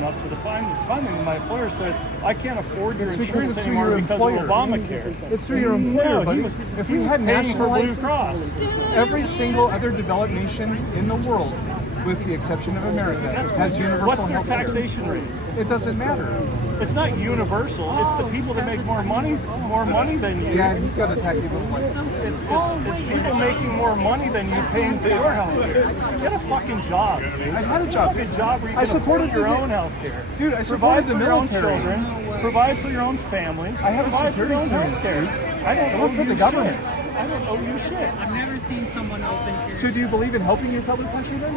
went up to the funding, and my employer said, I can't afford your It's because insurance it's through anymore your because employer. of Obamacare. It's through your employer, No, buddy. If we had paying for Blue nationalized Cross. every single other developed nation in the world, with the exception of America, has universal What's their health care. taxation rate? It doesn't matter. It's not universal. It's the people that make more money than you. Yeah, he's got to attack people twice. It's people making more money than you paying for your health care. Get a fucking job, dude. I've had a job. Get a job where you I can supported afford your the- own health care. Dude, I Provide supported the for your own military. children. Provide for your own family. I have a Provide for your own security health clearance, care. I don't I work owe for you the government. shit. I don't owe you shit. I've never seen someone open here. So do you believe in helping your fellow countrymen?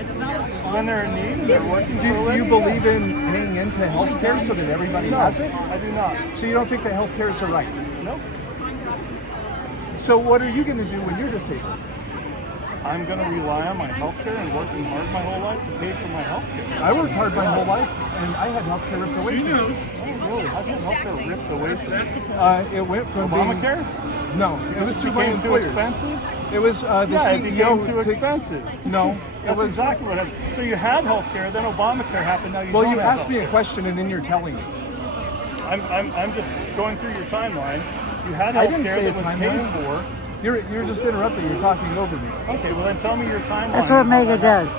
It's not When they're in need and they're working for a Do you living, believe yes. in paying into health care so that everybody No, has it? I do not. So you don't think that health care is a right? Nope. So what are you going to do when you're disabled? I'm going to rely on my health care and working hard my whole life to pay for my health care. I worked hard my whole life, and I had health care ripped away from me. Oh, really? I've had health care ripped away from me. It went from Obamacare? being... No, it was through my became too employers. expensive? It was the Yeah, it CEO became too expensive. No, it That's was... exactly what happened. So you had health care, then Obamacare happened, now you Well, don't you have asked me a healthcare. question, and then you're telling me. I'm just going through your timeline. You had I health didn't care say that a was timeline. paid for. You're just interrupting. You're talking over me. Okay, well then tell me your timeline. That's what MAGA does.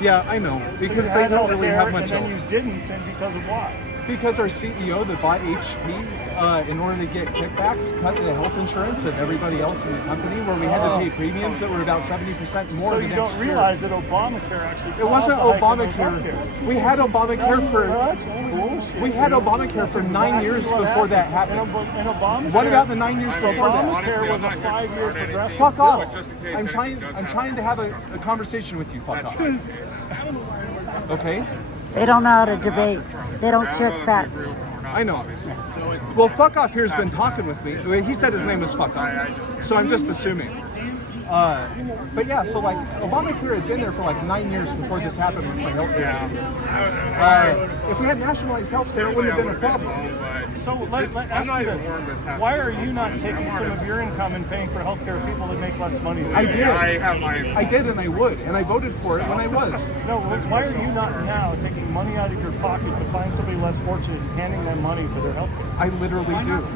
Yeah, I know. So Because you they had don't health really care, have much and then else. you didn't, and because of why? Because our CEO that bought HP, in order to get kickbacks, cut the health insurance of everybody else in the company, where we had to pay premiums that were about 70% more So the you next don't year. realize that Obamacare actually It wasn't caused the hike in those Obamacare. healthcare. We had Obamacare That's for such bullshit. we had Obamacare for 9 years before that happened. And Obamacare, What about the 9 years before that? Obamacare was a 5-year progressive Fuck bill. off! I'm trying to have a conversation with you. Fuck off. Okay. They don't know how to debate. They don't check facts. I know. Well, Fuck Off here's been talking with me. He said his name was Fuck Off, so I'm just assuming. But yeah, so like Obamacare had been there for like 9 years before this happened with my health care. If we had nationalized health care, it wouldn't have been a problem. So let ask me this: why are you not taking some of your income and paying for healthcare of people that make less money than I you? did. I did, and I would, and I voted for it when I was. No, why are you not now taking money out of your pocket to find somebody less fortunate and handing them money for their healthcare? I literally do.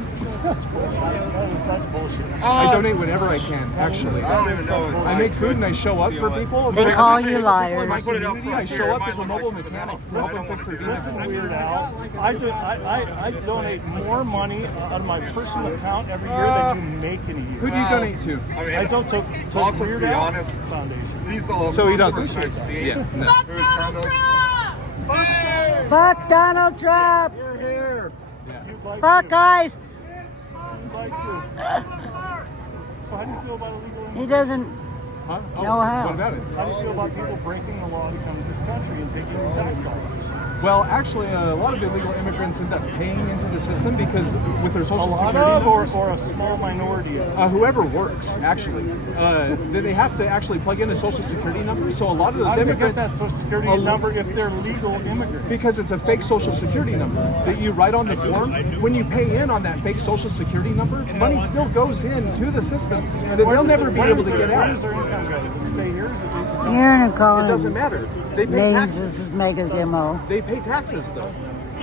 That's bullshit. That is such bullshit. I donate whatever I can, actually. I make food and I show up for people. They call you liars. In my community, I show up as a mobile mechanic to help them fix their Listen, vehicles. Weird Al, I donate more money on my personal account every year than you make in a year. Who do you donate to? I don't to Also, to Weird be Al honest, Foundation. he's the only So he doesn't. person I've seen Yeah, no. who's kind of Fuck Donald Trump. We're here. You'd like Fuck to. ICE. You'd like to. So how do you feel about illegal He immigration? doesn't Huh? Oh, know how. What about it? How do you feel about people breaking the law to come to this country and taking your tax dollars? Well, actually, a lot of illegal immigrants end up paying into the system because with their A social lot security of, numbers, or a small minority of? whoever works, actually, they have to actually plug in a social security number. So a lot of those How do they get immigrants, that social security number if they're legal immigrants? because it's a fake social security number that you write on the form. When you pay in on that fake social security number, money still goes into the system that they'll never be able to get Where out. does their income go? Does it stay here? Or does it leave the country? You're in a It calling doesn't matter. They pay names. This taxes. is Mega's MO. They pay taxes though,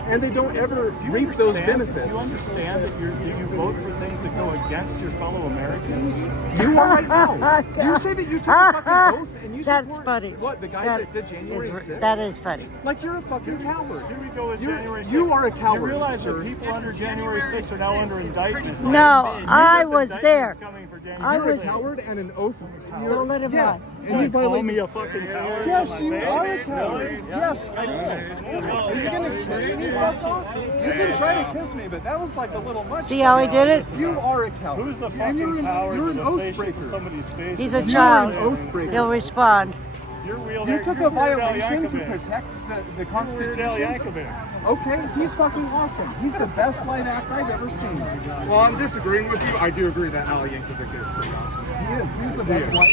and they don't ever Do you reap those understand- benefits. Do you understand that you vote for things that go against your fellow Americans? You are right now. You say that you took a fucking oath and you That's support funny. what the guy that did January 6th? That is funny. Like you're a fucking coward. Here we go with You- January 6th. you are a coward, You realize sir. that people under January 6th are now under indictment. No, I Numerous was there. indictments coming for January I You're was- a coward and an oath. Don't let him Yeah, lie. and you Call violate me a fucking coward. Yes, to my you face? are a coward. Really? Yes, I know. Are you gonna kiss me? Fuck off. You can try to kiss me, but that was like a little much. See how he did it? You are a coward. Who's the And fucking coward you're an that will say oath shit to breaker. somebody's face? He's a and- child. You're an oath breaker. He'll respond. You're real. You took you're a violation to Yankovic. protect the You're Constitution. Jal Yankovic. Okay, he's fucking awesome. He's the best live act I've ever seen. Well, I'm disagreeing with you. I do agree that Al Yankovic is pretty awesome. He is. He's the best live.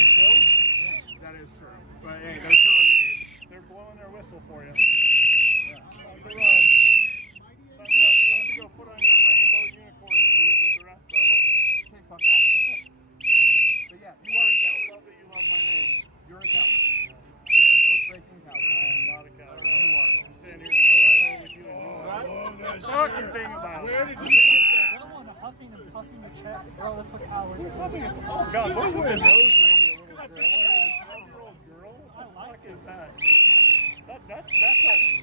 That is true. But hey, they're killing me. They're blowing their whistle for you. Yeah. Time to run. Time to go put on your rainbow unicorn suit with the rest of them. Okay, fuck off. But yeah, you are a coward. Love that you love my name. You're a coward. You're an oath-breaking coward. I am not a coward. You are. I'm standing here favorite thing about it. Huffing and puffing your chest, bro. That's what cowards do. Oh God, look at the nose ring, you little girl. Are you a 12-year-old girl? What the fuck is that?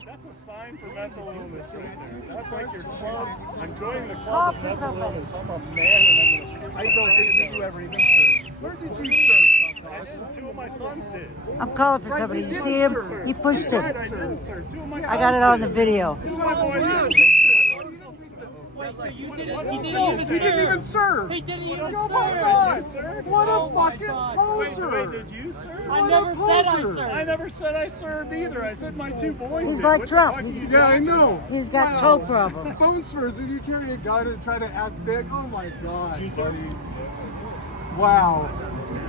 That's a sign for mental illness right there. That's like your club. I'm joining the club of mental illness. I'm a man and I'm gonna pierce. I don't think you ever even served. Where did you serve? I did. 2 of my sons did. I'm calling for somebody. You see him? He pushed him. I didn't serve. 2 of my sons I got it on the did. video. 2 of my boys did. Wait, so you didn't? No, He he didn't even serve. He didn't even Oh serve. my God! What a Oh my fucking God. poser! Wait, did you serve? I What never a said I poser. served. I never said I served either. I said my 2 boys He's did. like What the Trump. fuck are you Yeah, I talking know. about? He's got toe problems. Phone spurs, and you carry a gun and try to act big. Oh my God, buddy. Wow.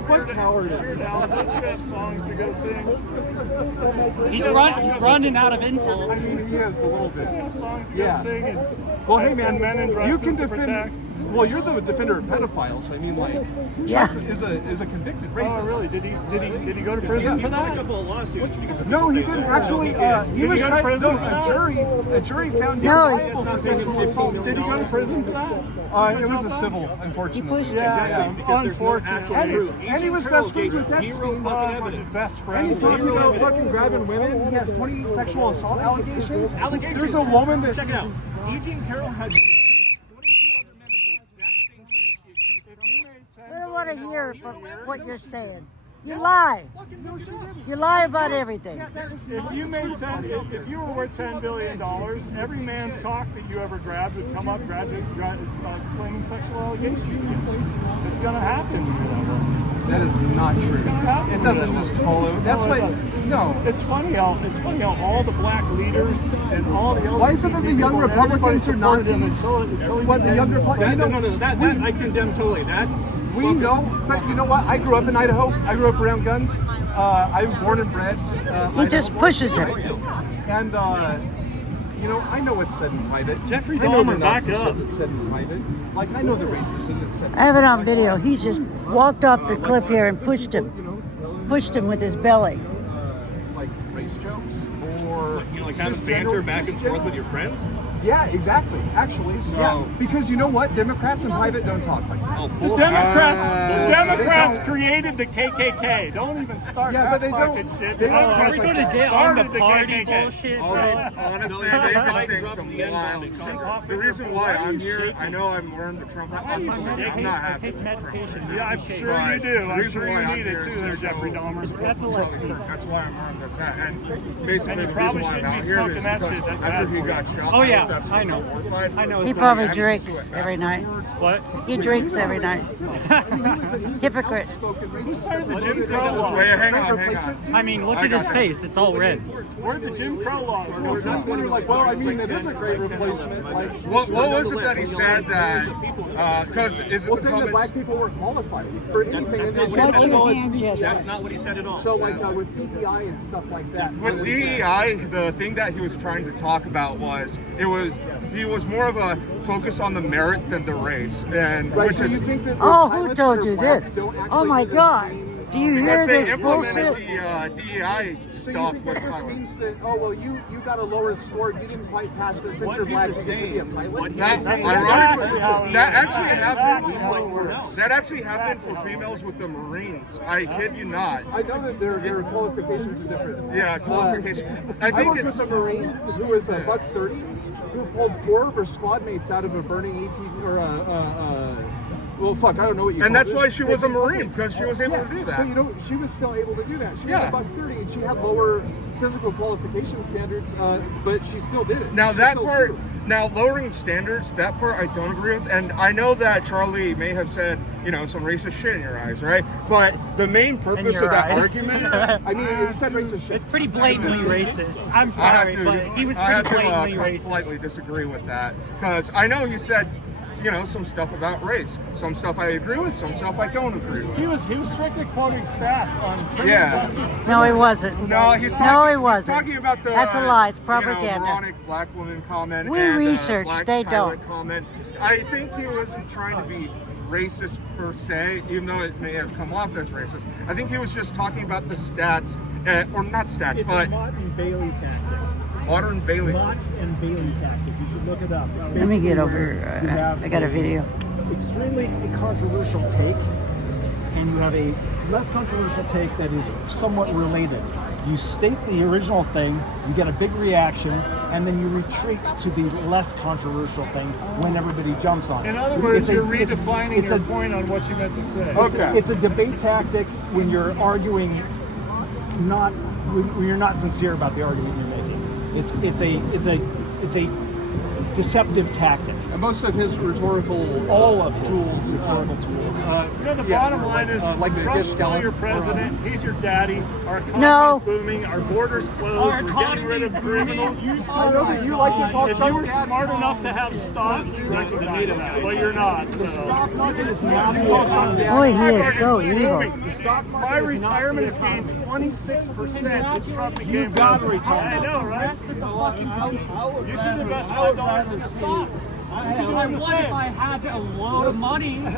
What cowardice. Now, don't you have songs to go sing? He's running out of I insults. mean, he is a little bit. You have songs to Yeah. go sing and Well, hey man, men in you dresses can to defend. protect. Well, you're the defender of pedophiles. I mean, like, Yeah. Trump is a convicted rapist. Oh, really? Did he go to prison for that? No, he didn't actually. He was go to tried. prison No, for that? a jury found him No. liable for sexual assault. Did he go to prison for that? It was a civil, unfortunately. Yeah, unfortunately. And he was best friends with Epstein. Best And he friends. talks about fucking grabbing women. He has 20 sexual assault allegations. There's a woman that. Check it out. Eugene Carroll had. We don't want to hear from what you're saying. You lie. You lie about everything. If you made if you were worth $10 billion, every man's cock that you ever grabbed would come up claiming sexual allegations. It's gonna happen. That is not true. It doesn't just follow. That's why. No. It's funny how all the black leaders and all the Why is it that the young Republicans are Nazis? What the young Republicans? No, that I condemn totally. That We know, but you know what? I grew up in Idaho. I grew up around guns. I was born and bred. He just pushes him. And you know, I know what's said in private. Jeffrey I know the Dahmer, back Nazi up. shit that's said in private. Like I know the racism that's said. I have it on video. He just walked off the cliff here and pushed him. Pushed him with his belly. Like race jokes or like kind of banter back and forth with your friends. Yeah, exactly. Actually, yeah. Because you know what? Democrats in private don't talk like that. The Democrats created the KKK. Don't even start Yeah, that but they fucking don't- shit. they don't Democrats talk like We're gonna that. get on the started party KKK. bullshit, Honestly, bro. they've been saying some wild shit. The reason why I'm here, shaking? I know I'm wearing the Trump hat. I'm shaking? not I happy. take meditation. Yeah, I'm sure you do. The I'm reason sure why you I'm need here it is too, there, to Jeffrey show Dahmer. Epilepsy. That's why I'm wearing this hat. And basically, And the you reason probably why I'm shouldn't out be here smoking is that because shit. That's after bad he for got you. shot, Oh, yeah, was absolutely I know. horrified. I know. He It's probably Access drinks to it every night. What? He drinks every night. Hypocrite. Who started the Jim Crow laws? Wait, hang on. I mean, look I at his got face. It's all red. Where did the Jim Crow laws go? That's when you're like, well, I mean, that is a great replacement. Like, What was it that he said that, because is it well, the saying that black comments? people weren't qualified for anything. And That's what he just That's said. not what he said at all. so, like, with DEI and stuff like that. With DEI, the thing that he was trying to talk about was he was more of a focus on the merit than the race, and Right, which so is you think that Oh, the who pilots told that are you black this? don't actually Oh my get the God. same, Do you hear because they this implemented bullshit? the DEI So you stuff think with that just pilots. means that, oh, well, you got a lower score, you didn't quite pass, but since you're black, you get to be a pilot? That, That's ironically, exactly how it that is. actually That's happened. exactly how it works. That actually happened for females with the Marines. I kid you not. I know that their qualifications are different. Yeah, qualification. I I think worked it's with a Marine who was a buck 30, who pulled 4 of her squad mates out of a burning ATV or well, fuck, I don't know what you. and call that's this. why she was a Marine, because she was able to do But that. you know, she was still able to do that. She had Yeah. a buck 30, and she had lower physical qualification standards, but she still did it. Now She that still part, flew. now lowering standards, that part I don't agree with. And I know that Charlie may have said, some racist shit in your eyes, right? But the main purpose your of that eyes. argument, I mean, it said racist shit. It's pretty blatantly racist. I'm I sorry, have but he was I have pretty blatantly to racist. politely disagree with that, because I know he said, some stuff about race. Some stuff I agree with, some stuff I don't agree with. He was strictly quoting stats on criminal Yeah. justice. No, he wasn't. No, he's talking, No, he he's wasn't. talking about the. That's a lie. It's propaganda. Moronic black woman comment. We and, research, black they pilot don't. Comment. I think he wasn't trying to be racist per se, even though it may have come off as racist. I think he was just talking about the stats, or not stats, It's but a Martin Bailey tactic. modern Bailey. Mott and Bailey tactic. You should look it up. Let me get over. I got a video. Extremely controversial take, and you have a less controversial take that is somewhat related. You state the original thing, you get a big reaction, and then you retreat to the less controversial thing when everybody jumps on it. In other words, you're redefining it's your a- point on what you meant to say. Okay. It's a debate tactic when you're arguing, when you're not sincere about the argument you're making. It's a deceptive tactic. And most of his rhetorical All of his tools, rhetorical tools. You know, the bottom line is, like the Trump's gift still gallon. your president. He's your daddy. Our economy's No. booming. Our borders closed. We're getting rid of criminals. I know that you like to call If you were Trump smart enough to have stock, you recognize that. But you're not. the So. stock market is not the Boy, he is so evil. The stock My market is retirement not has the gained 26% since Trump became You've got to president. retire. I know, right? You should invest $5 in the stock. What if I had a load of money? I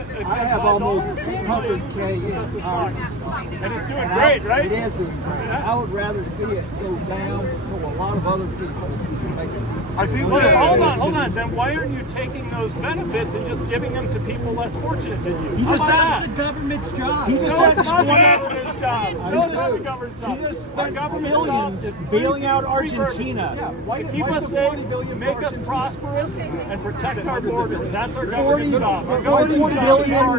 have almost 100K in That's the the stock. stock. And it's doing great, right? It is doing great. I would rather see it go down so a lot of other people can make it. I think Well, that, hold on. Then why aren't you taking those benefits and just giving them to people less fortunate than you? How Because about that's that? the government's job. He just No, said it's not the $20 government's job. No, it's not the government's job. He just Our spent government's job billions is bailing out three purposes. Argentina. To keep us safe, make us prosperous, and protect our borders. That's our government's job. Our government's $40 job billion.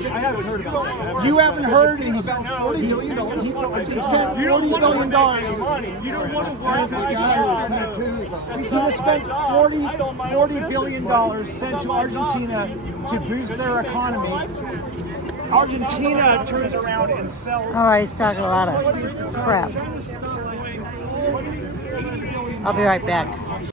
is I haven't heard about that. You haven't heard he's $40 billion. He sent $40 billion. money. You don't want to work He should have spent $40 billion sent to Argentina to boost their economy. Argentina turns around and sells. All right, he's talking a lot of crap. I'll be right back.